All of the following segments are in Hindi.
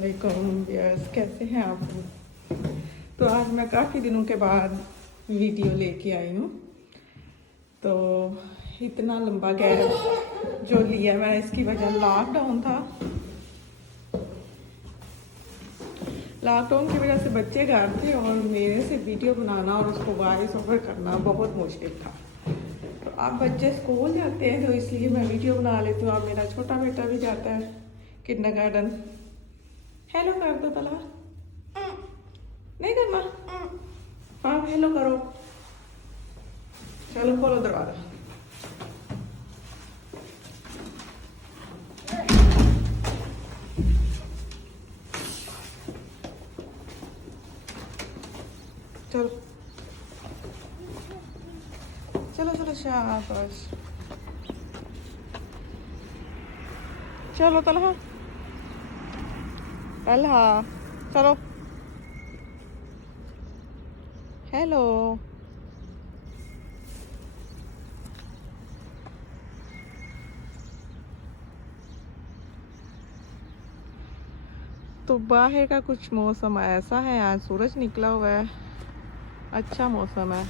अस्सलामुअलैकुम व्यूअर्स, कैसे हैं आप लोग। तो आज मैं काफ़ी दिनों के बाद वीडियो लेके आई हूँ। तो इतना लंबा गैप जो लिया मैं, इसकी वजह लॉकडाउन था। लॉकडाउन की वजह से बच्चे घर थे और मेरे से वीडियो बनाना और उसको वॉइस ओवर करना बहुत मुश्किल था। तो अब बच्चे स्कूल जाते हैं तो इसलिए मैं वीडियो बना लेती हूँ। अब मेरा छोटा बेटा भी जाता है किंडरगार्टन। हेलो कर दो तला, नहीं करना। हाँ हेलो करो। चलो खोलो दरवाजा। चलो चलो चलो शाबाश। चलो तलहा, तलहा चलो। हेलो। तो बाहर का कुछ मौसम ऐसा है, आज सूरज निकला हुआ है, अच्छा मौसम है।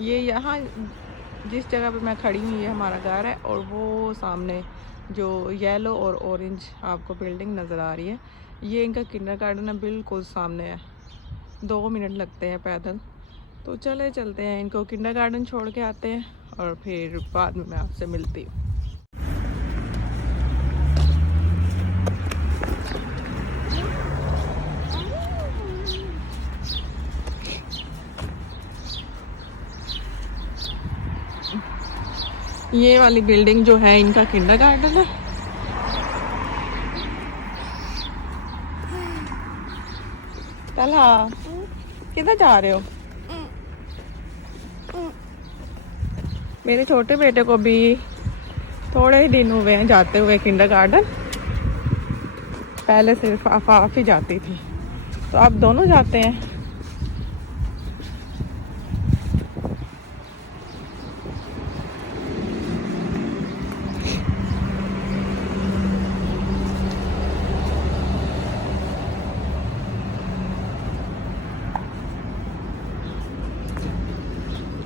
ये यहाँ जिस जगह पे मैं खड़ी हूँ ये हमारा घर है और वो सामने जो येलो और ऑरेंज आपको बिल्डिंग नज़र आ रही है ये इनका किंडरगार्टन है, बिल्कुल सामने है। 2 मिनट लगते हैं पैदल। तो चले चलते हैं, इनको किंडरगार्टन छोड़ के आते हैं और फिर बाद में मैं आपसे मिलती हूँ। ये वाली बिल्डिंग जो है इनका किंडरगार्टन है। तलहा किधर जा रहे हो। मेरे छोटे बेटे को भी थोड़े ही दिन हुए हैं जाते हुए किंडरगार्टन। पहले सिर्फ आफाफ ही जाती थी, तो अब दोनों जाते हैं।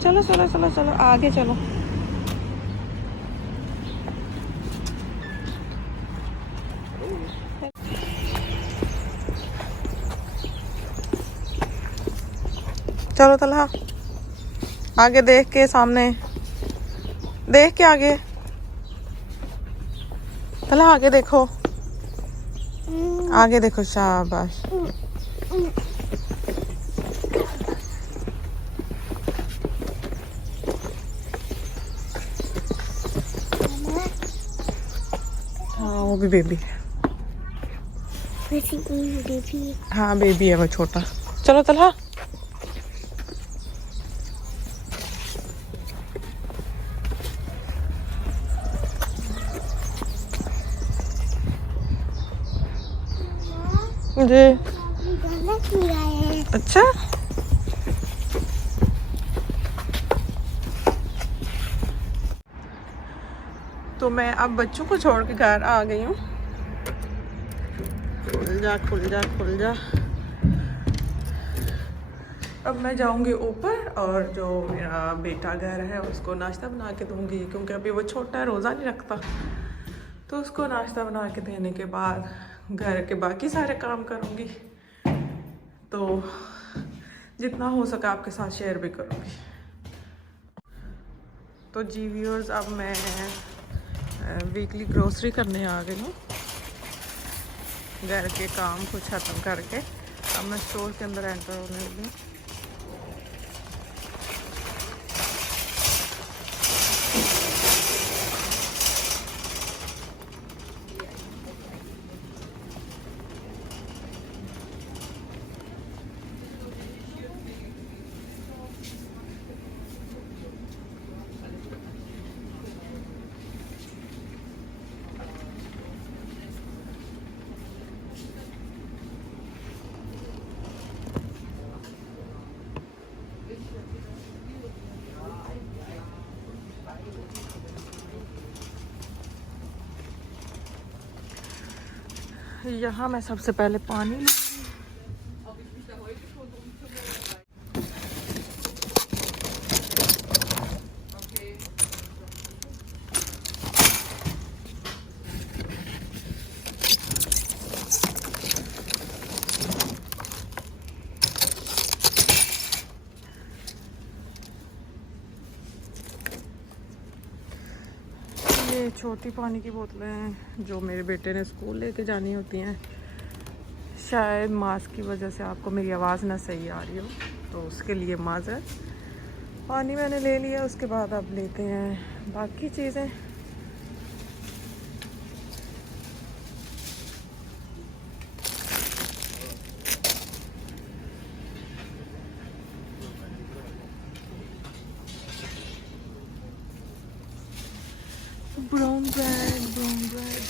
चलो चलो चलो चलो आगे चलो। चलो तलहा, आगे देख के, सामने देख के आगे। तलहा आगे देखो, आगे देखो, शाबाश। हाँ वो भी बेबी है। बेबी। हाँ बेबी है वो छोटा। चलो तलहा। जी अच्छा। तो मैं अब बच्चों को छोड़ के घर आ गई हूँ। खुल जा खुल जा खुल जा। अब मैं जाऊंगी ऊपर और जो मेरा बेटा घर है उसको नाश्ता बना के दूंगी, क्योंकि अभी वो छोटा है, रोज़ा नहीं रखता। तो उसको नाश्ता बना के देने के बाद घर के बाकी सारे काम करूंगी। तो जितना हो सका आपके साथ शेयर भी करूंगी। तो जी व्यूअर्स, अब मैं वीकली ग्रोसरी करने आ गई हूँ। घर के काम कुछ ख़त्म करके अब मैं स्टोर के अंदर एंटर होने लगी हूँ। यहाँ मैं सबसे पहले पानी लूँगी। ये छोटी पानी की बोतलें हैं जो मेरे बेटे ने स्कूल लेके जानी होती हैं। शायद मास्क की वजह से आपको मेरी आवाज़ ना सही आ रही हो, तो उसके लिए माज़रत। पानी मैंने ले लिया, उसके बाद अब लेते हैं बाकी चीज़ें। Brown bread, brown bread.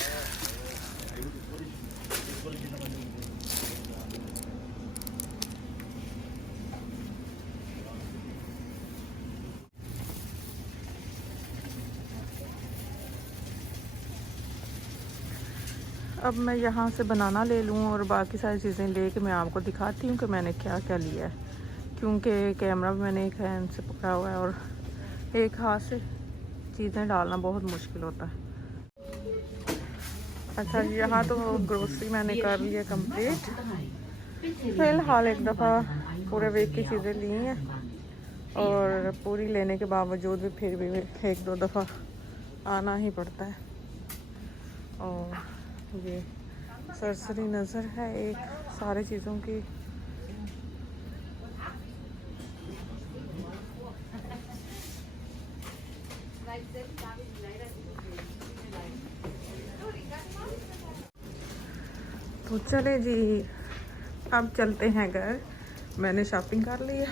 अब मैं यहाँ से बनाना ले लूँ और बाकी सारी चीज़ें लेके मैं आपको दिखाती हूँ कि मैंने क्या क्या लिया है, क्योंकि कैमरा भी मैंने एक हैंड से पकड़ा हुआ है और एक हाथ से चीज़ें डालना बहुत मुश्किल होता है। अच्छा, यहाँ तो ग्रोसरी मैंने कर ली है कंप्लीट। फ़िलहाल एक दफ़ा पूरे वीक की चीज़ें ली हैं और पूरी लेने के बावजूद भी फिर भी एक दो दफ़ा आना ही पड़ता है। और ये सरसरी नज़र है एक सारी चीज़ों की। तो चले जी, अब चलते हैं घर। मैंने शॉपिंग कर ली है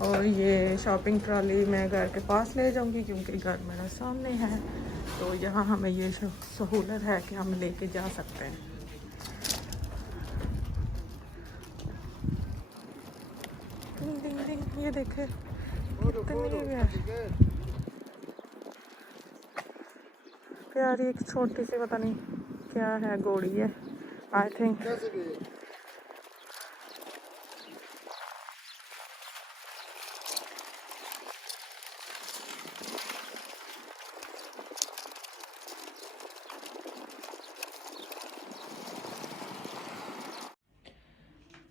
और ये शॉपिंग ट्रॉली मैं घर के पास ले जाऊंगी क्योंकि घर मेरा सामने है, तो यहाँ हमें ये सहूलत है कि हम लेके जा सकते हैं। डिंग डिंग डिंग, ये देखे कितनी प्यारी एक छोटी सी, पता नहीं क्या है, घोड़ी है आई थिंक।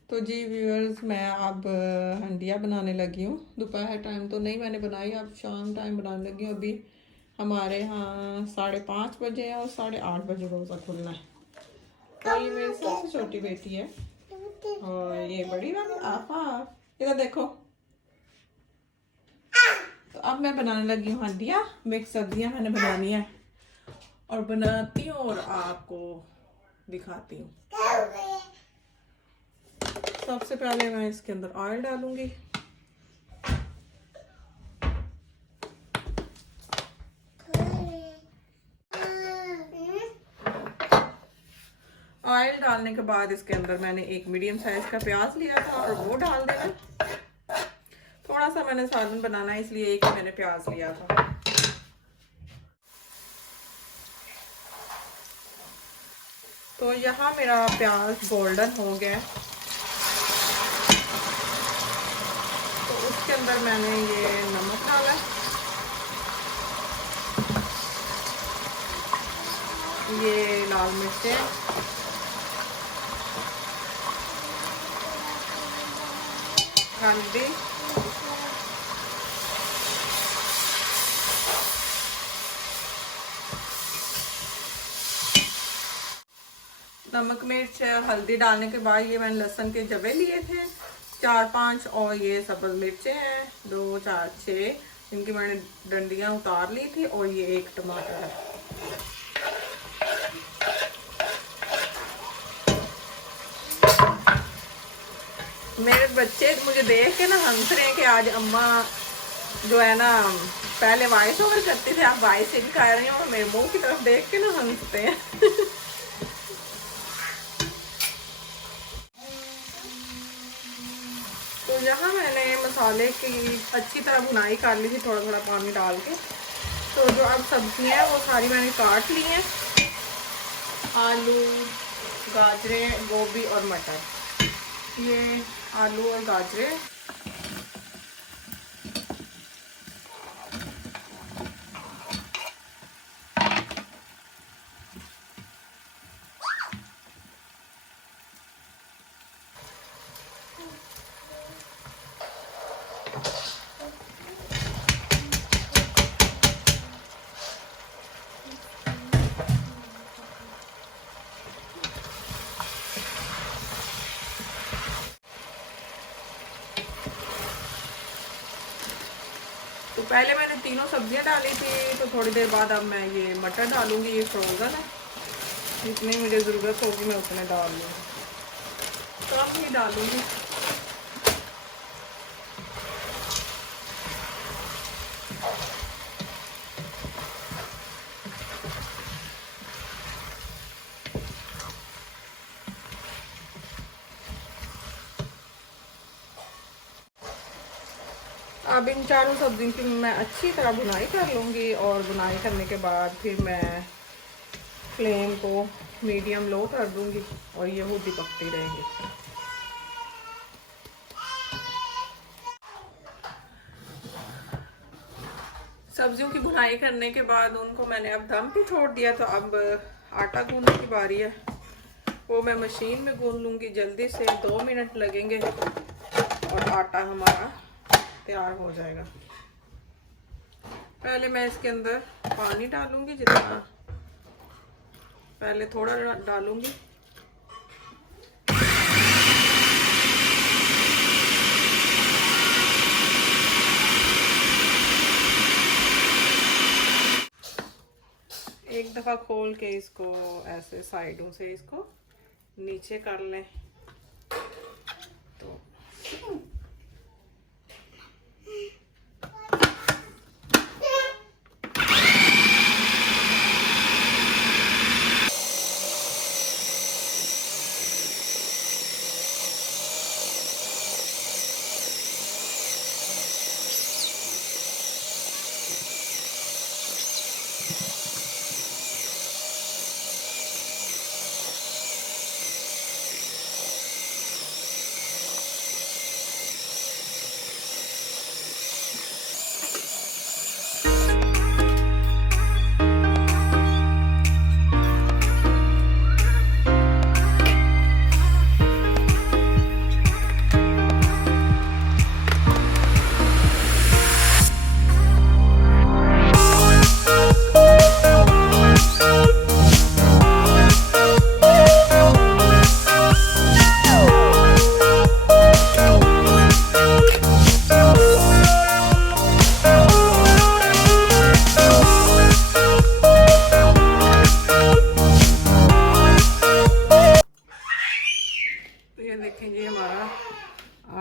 तो जी व्यूअर्स, मैं अब हंडिया बनाने लगी हूँ। दोपहर टाइम तो नहीं मैंने बनाई, अब शाम टाइम बनाने लगी हूँ। अभी हमारे यहाँ 5:30 बजे है और 8:30 बजे रोज़ा खुलना है। तो ये मेरी सबसे छोटी बेटी है और ये बड़ी वाली आपा, इधर देखो। तो अब मैं बनाने लगी हूँ हंडिया। मिक्स सब्जियाँ मैंने बनानी है और बनाती हूँ और आपको दिखाती हूँ। सबसे पहले मैं इसके अंदर ऑयल डालूंगी। ऑयल डालने के बाद इसके अंदर मैंने एक मीडियम साइज का प्याज लिया था और वो डाल देना। थोड़ा सा मैंने सालन बनाना है इसलिए एक मैंने प्याज लिया था। तो यहाँ मेरा प्याज गोल्डन हो गया, तो उसके अंदर मैंने ये नमक डाला, ये लाल मिर्चें, हल्दी, नमक मिर्च हल्दी डालने के बाद ये मैंने लहसुन के जवे लिए थे 4-5 और ये सब्ज़ मिर्चें हैं 2, 4, 6, इनकी मैंने डंडियां उतार ली थी और ये एक टमाटर है। मेरे बच्चे मुझे देख के ना हंस रहे हैं कि आज अम्मा जो है ना पहले वॉइस ओवर करती थे, आप वॉइस इन कर रही हैं और मेरे मुंह की तरफ देख के ना हंसते हैं। तो यहाँ मैंने मसाले की अच्छी तरह भुनाई कर ली थी थोड़ा थोड़ा पानी डाल के। तो जो अब सब्जियाँ हैं वो सारी मैंने काट ली हैं। आलू, गाजरें, गोभी और मटर, ये आलू और गाजरें। तो पहले मैंने तीनों सब्जियां डाली थी, तो थोड़ी देर बाद अब मैं ये मटर डालूंगी। ये फ्रोज़न है, जितनी मुझे ज़रूरत होगी मैं उतने डाल लूँगी, कम ही डालूँगी। अब इन चारों सब्जियों की मैं अच्छी तरह भुनाई कर लूँगी, और भुनाई करने के बाद फिर मैं फ्लेम को मीडियम लो कर दूँगी और ये खुद ही पकती रहेंगी। सब्जियों की भुनाई करने के बाद उनको मैंने अब दम पे छोड़ दिया, तो अब आटा गूंदने की बारी है। वो मैं मशीन में गूंद लूँगी जल्दी से, 2 मिनट लगेंगे और आटा हमारा तैयार हो जाएगा। पहले मैं इसके अंदर पानी डालूंगी, जितना पहले थोड़ा डालूंगी। एक दफ़ा खोल के इसको ऐसे साइडों से इसको नीचे कर लें। तो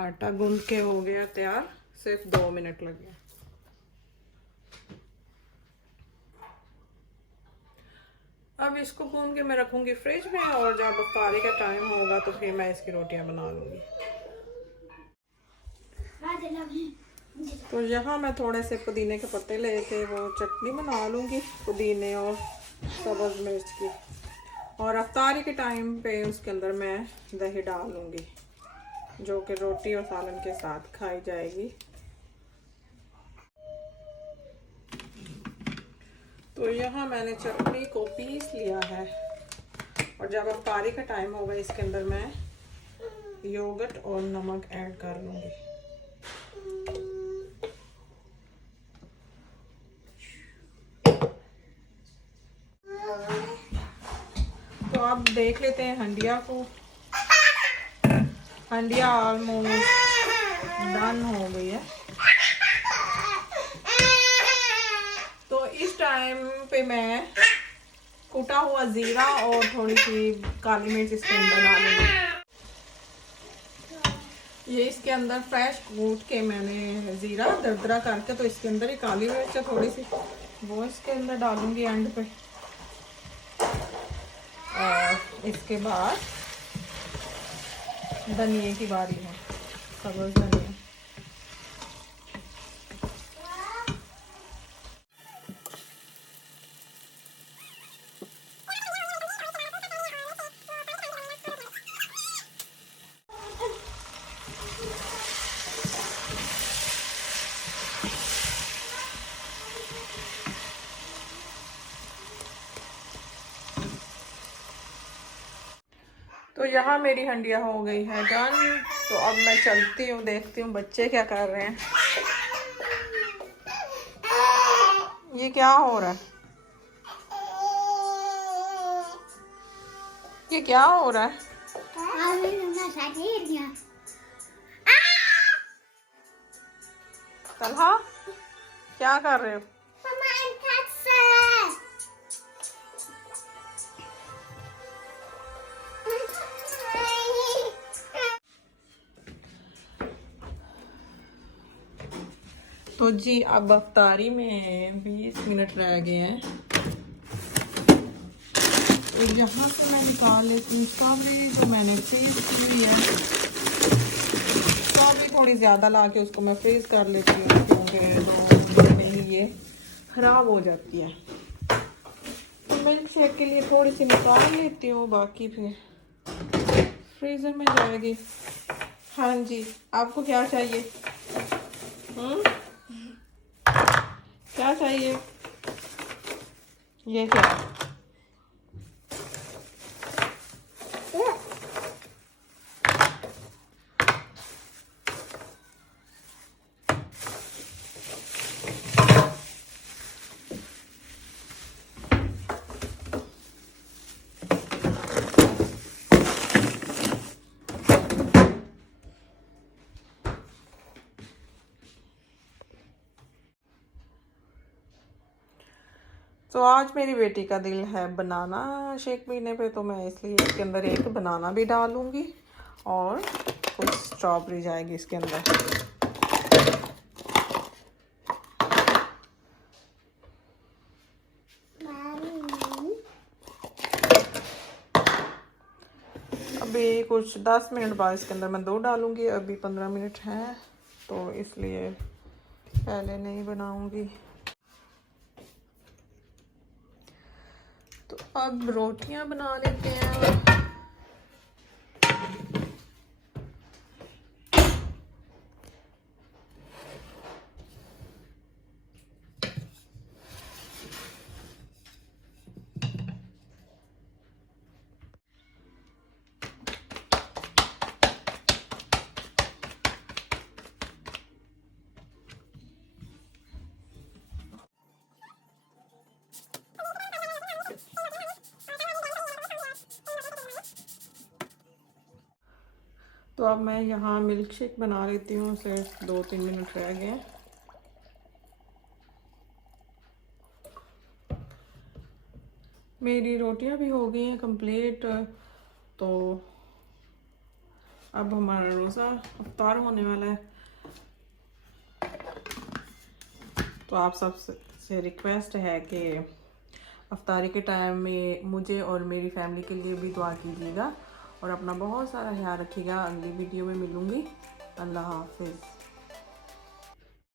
आटा गूंद के हो गया तैयार, सिर्फ 2 मिनट लगे। अब इसको गूंद के मैं रखूंगी फ्रिज में, और जब इफ्तारी का टाइम होगा तो फिर मैं इसकी रोटियां बना लूंगी। तो यहाँ मैं थोड़े से पुदीने के पत्ते लेके वो चटनी बना लूंगी, पुदीने और सब्ज़ मिर्च की। और इफ्तारी के टाइम पे उसके अंदर मैं दही डाल लूंगी, जो कि रोटी और सालन के साथ खाई जाएगी। तो यहाँ मैंने चटनी को पीस लिया है, और जब इफ्तारी का टाइम होगा इसके अंदर मैं योगर्ट और नमक ऐड कर लूँगी। तो अब देख लेते हैं हंडिया को। हंडिया ऑलमोस्ट डन हो गई है। तो इस टाइम पे मैं कूटा हुआ जीरा और थोड़ी सी काली मिर्च इसके अंदर डालूंगी। ये इसके अंदर फ्रेश कूट के मैंने जीरा दरदरा करके, तो इसके अंदर ही काली मिर्च है थोड़ी सी, वो इसके अंदर डालूंगी एंड पे। और इसके बाद धनिए की बारी है, सब्ज़ धनिया। तो यहाँ मेरी हंडिया हो गई है डन। तो अब मैं चलती हूँ, देखती हूँ बच्चे क्या कर रहे हैं। ये क्या हो रहा है? ये क्या हो रहा है? तलहा क्या कर रहे हो? तो जी अब अफ्तारी में 20 मिनट रह गए हैं। तो यहाँ से मैं निकाल लेती हूँ स्ट्रॉबेरी जो मैंने फ्रीज की हुई है। स्ट्रॉबेरी थोड़ी ज़्यादा ला के उसको मैं फ्रीज कर लेती हूँ क्योंकि तो ये ख़राब हो जाती है। तो मिल्क शेक के लिए थोड़ी सी निकाल लेती हूँ, बाकी फिर फ्रीज़र में जाएगी। हाँ जी, आपको क्या चाहिए? क्या चाहिए? ये क्या? तो आज मेरी बेटी का दिल है बनाना शेक पीने पे, तो मैं इसलिए इसके अंदर एक बनाना भी डालूंगी और कुछ स्ट्रॉबेरी जाएगी इसके अंदर। अभी कुछ 10 मिनट बाद इसके अंदर मैं 2 डालूंगी। अभी 15 मिनट हैं तो इसलिए पहले नहीं बनाऊंगी। तो अब रोटियां बना लेते हैं। तो अब मैं यहाँ मिल्क शेक बना लेती हूँ। सिर्फ 2-3 मिनट रह गए हैं। मेरी रोटियां भी हो गई हैं कंप्लीट। तो अब हमारा रोज़ा अफ्तार होने वाला है। तो आप सब से रिक्वेस्ट है कि अफ्तारी के टाइम में मुझे और मेरी फैमिली के लिए भी दुआ कीजिएगा और अपना बहुत सारा ख्याल रखिएगा। अगली वीडियो में मिलूँगी। अल्लाह हाफिज़।